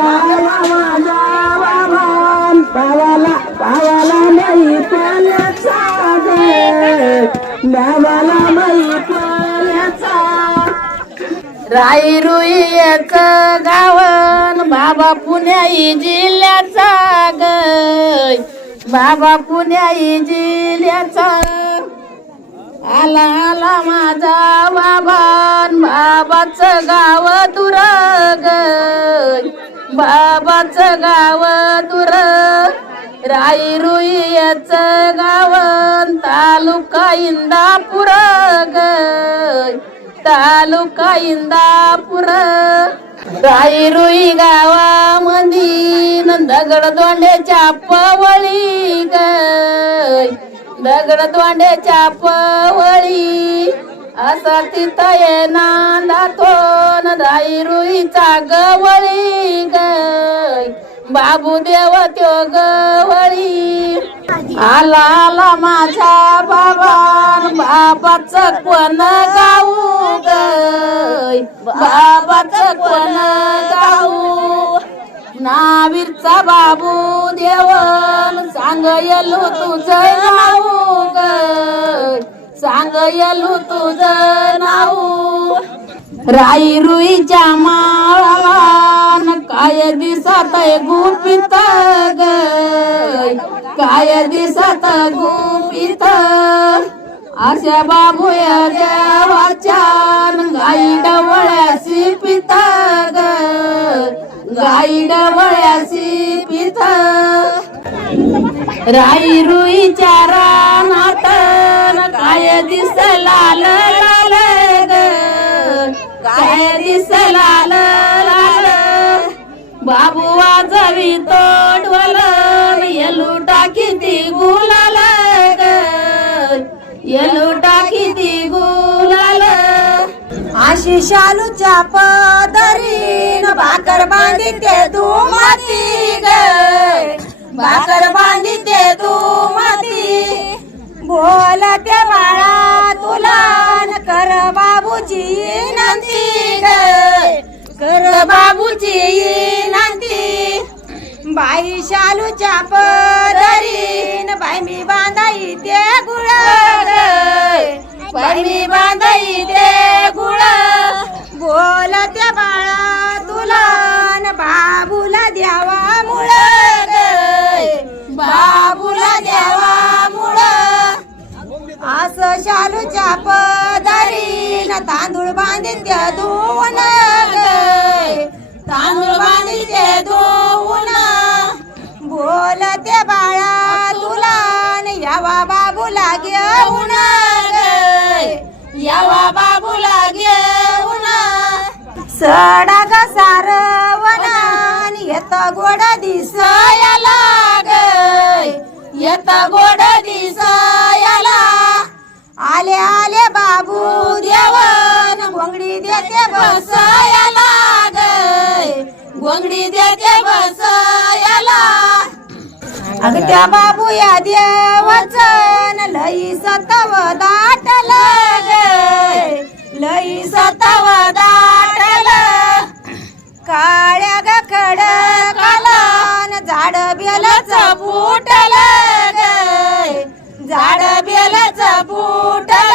आला माझा बाबान भावाला भावाला नाही पाण्याचा ग भावाला नाही पाण्याचा राई रुईच गावन बाबा पुण्याई जिल्ह्याचा ग बाबा पुण्याई जिल्ह्याचा आला आला माझा बाबान बाबाचं गाव दुर बाबाचं गाव दुर. राई रुईच गाव तालुका इंदापूर ग. तालुका इंदापूर. राई रुई गावामंदी न दगड दोंड्याच्या पवळी ग. दगड दोंड्याच्या पवळी असा तिथं ये नांदातो न राई रुईचा गवळी ग. बाबू देव त्यो गवळी. आला आला माझा बाबा बाबाच कोण गाऊ गय बाबाच कोण गाऊ? नावीरचा बाबू देवन सांग येलो तुझं सांग येलू तुझं नाऊ राई रुईच्या माळाला काय दिसत गुपित ग. काय दिसत गुपित. अशा बाबूया देवाच्या गाई डवळ्याशी पित राई रुईच्या रानात काय दिस लाल लाल काय दिस लाल? लाल बाबू वाजवी तोडवल येलू टाकी ती गुलाल ग? येलू टाकी ती गुलाल? अशी शालूच्या पदरीन भाकर बांधी ते तू माती ग. भाकर बांधी ते तू माती. बोल ते बाळा तुला न कर बाबूची नंदी कर बाबूची नंदी. बाई शालूच्या पदरीन बाई मी बांधाई ते गुळ बाई मी बांधाई ते गुळ. बोल ते बाळा असं शालूच्या पदरीन तांदूळ बांधीन त्या दोन तांदूळ बांधीन ते दोन बोलते बाळा तुला यावा बाबूला घेऊन यावा बाबूला घेऊन सडा ग सारवना येत गोड दिसया. बसायला ग गोंगडी देते बसायला. अग त्या बाबू या देवचन लई सतव दाटल ग. लई सतव दाटल. काळ्या ग खड कालन झाड बेलच फुटल ग. झाड बेलच फुटल